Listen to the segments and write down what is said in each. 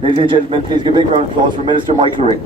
Ladies and gentlemen, please give a big round of applause for Minister Michael Ring.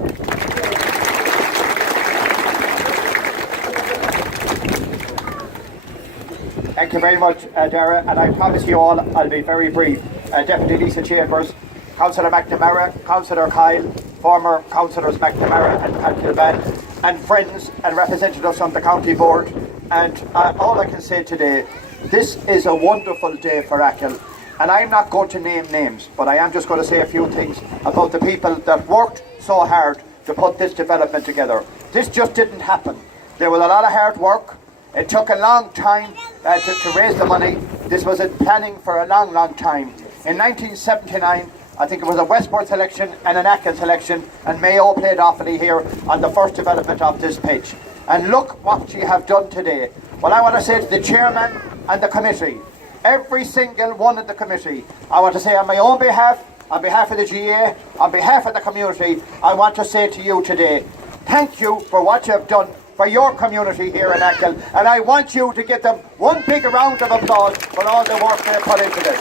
Thank you very much, Dara, and I promise you all I'll be very brief. Deputy Lisa Chambers, Councillor McNamara, Councillor Kyle, former Councillors McNamara and Kilban, and friends and representatives from the County Board. And all I can say today, this is a wonderful day for Achill. And I'm not going to name names, but I am just going to say a few things about the people that worked so hard to put this development together. This just didn't happen. There was a lot of hard work. It took a long time to raise the money. This was in planning for a long, long time. In 1979, I think it was a Westport selection and an Achill selection, and Mayo played awfully here on the first development of this pitch. And look what you have done today. Well, I want to say to the chairman and the committee, every single one of the committee, I want to say on my own behalf, on behalf of the GA, on behalf of the community, I want to say to you today, thank you for what you have done for your community here in Achill, and I want you to give them one big round of applause for all the work they put into this.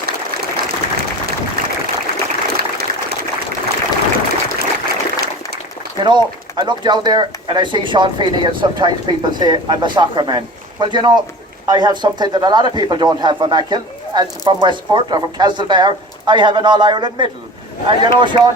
You know, I look down there and I see Sean Feeney, and sometimes people say I'm a soccer man. Well, you know, I have something that a lot of people don't have from Achill, and from Westport or from Castlebar. I have an All-Ireland medal. And you know, Sean,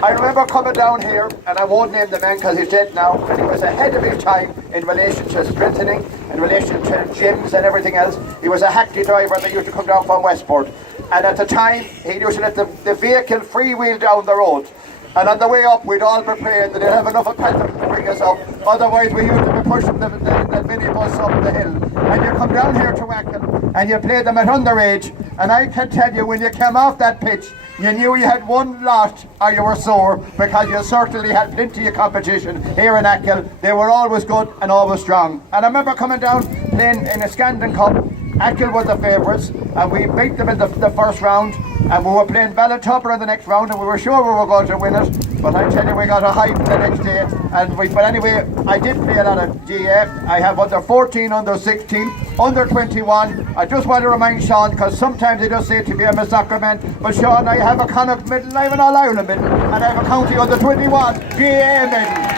I remember coming down here, and I won't name the man because he's dead now, but he was ahead of his time in relation to strengthening, in relation to gyms and everything else. He was a hackney driver that used to come down from Westport. And at the time, he used to let the vehicle freewheel down the road. And on the way up, we'd all be praying that they'd have enough of petrol to bring us up. Otherwise, we used to be pushing the minibus up the hill. And you come down here to Achill, and you play them at underage. And I can tell you, when you came off that pitch, you knew you had one lot or you were sore, because you certainly had plenty of competition here in Achill. They were always good and always strong. And I remember coming down playing in a Scandon Cup. Achill were the favourites, and we beat them in the first round, and we were playing Ballintubber in the next round, and we were sure we were going to win it. But I tell you, we got a hype the next day. But anyway, I did play a lot of GA. I have under 14, under 16, under 21. I just want to remind Sean, because sometimes they just say to me I'm a soccer man, but Sean, I have a Connacht medal, I have an All-Ireland medal, and I have a county under 21 GA medal.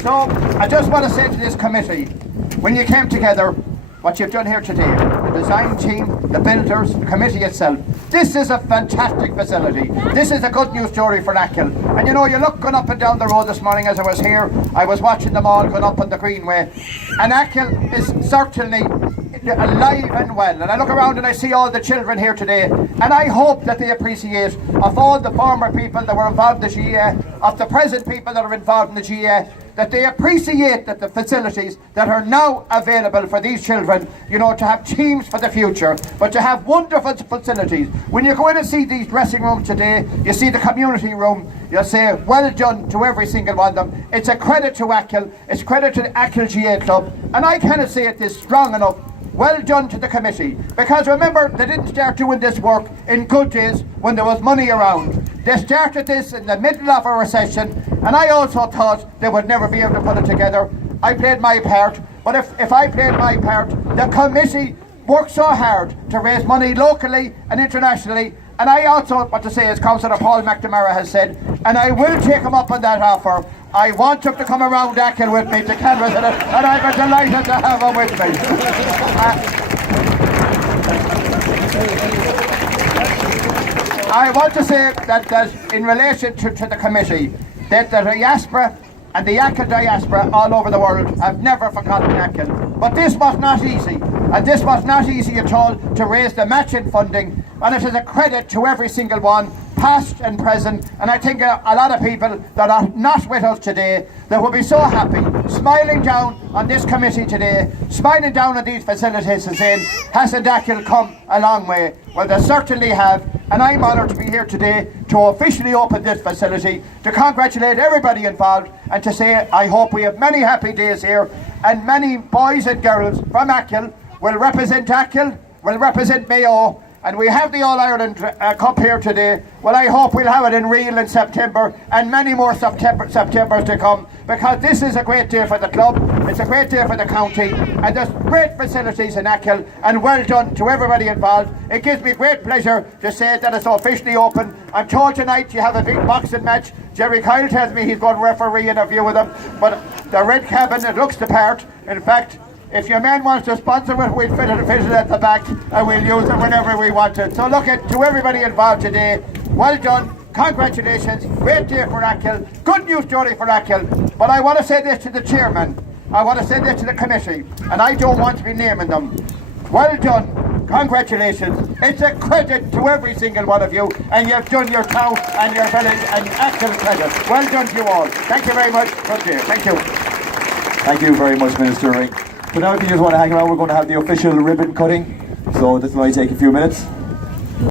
So, I just want to say to this committee, when you came together, what you've done here today, the design team, the builders, the committee itself, this is a fantastic facility. This is a good news story for Achill. And you know, you look going up and down the road this morning as I was here, I was watching them all going up on the Greenway, and Achill is certainly alive and well. And I look around and I see all the children here today, and I hope that they appreciate of all the former people that were involved in the GA, of the present people that are involved in the GA, that they appreciate that the facilities that are now available for these children, you know, to have teams for the future, but to have wonderful facilities. When you go in and see these dressing rooms today, you see the community room, you'll say well done to every single one of them. It's a credit to Achill, it's credit to the Achill GA Club, and I cannot say it is strong enough. Well done to the committee, because remember, they didn't start doing this work in good days when there was money around. They started this in the middle of a recession, and I also thought they would never be able to put it together. I played my part, but if I played my part, the committee worked so hard to raise money locally and internationally. And I also want to say, as Councillor Paul McNamara has said, and I will take him up on that offer, I want him to come around Achill with me to canvass it, and I'm delighted to have him with me. I want to say that in relation to the committee, that the diaspora and the Achill diaspora all over the world have never forgotten Achill. But this was not easy, and this was not easy at all to raise the matching funding, and it is a credit to every single one, past and present, and I think a lot of people that are not with us today, that will be so happy, smiling down on this committee today, smiling down on these facilities and saying, hasn't Achill come a long way? Well, they certainly have, and I'm honoured to be here today to officially open this facility, to congratulate everybody involved, and to say I hope we have many happy days here, and many boys and girls from Achill will represent Achill, will represent Mayo, and we have the All-Ireland Cup here today. Well, I hope we'll have it in real in September, and many more Septembers to come, because this is a great day for the club, it's a great day for the county, and there's great facilities in Achill, and well done to everybody involved. It gives me great pleasure to say that it's officially open. I'm told tonight you have a big boxing match. Jerry Kyle tells me he's going to referee in a few of them, but the red cabin, it looks the part. In fact, if your man wants to sponsor it, we'll fit it at the back, and we'll use it whenever we want it. So look at to everybody involved today. Well done. Congratulations. Great day for Achill. Good news story for Achill. But I want to say this to the chairman. I want to say this to the committee, and I don't want to be naming them. Well done. Congratulations. It's a credit to every single one of you, and you've done your town and your village an excellent credit. Well done to you all. Thank you very much. Good day. Thank you. Thank you very much, Minister Ring. So now if you just want to hang around, we're going to have the official ribbon cutting. So this might take a few minutes.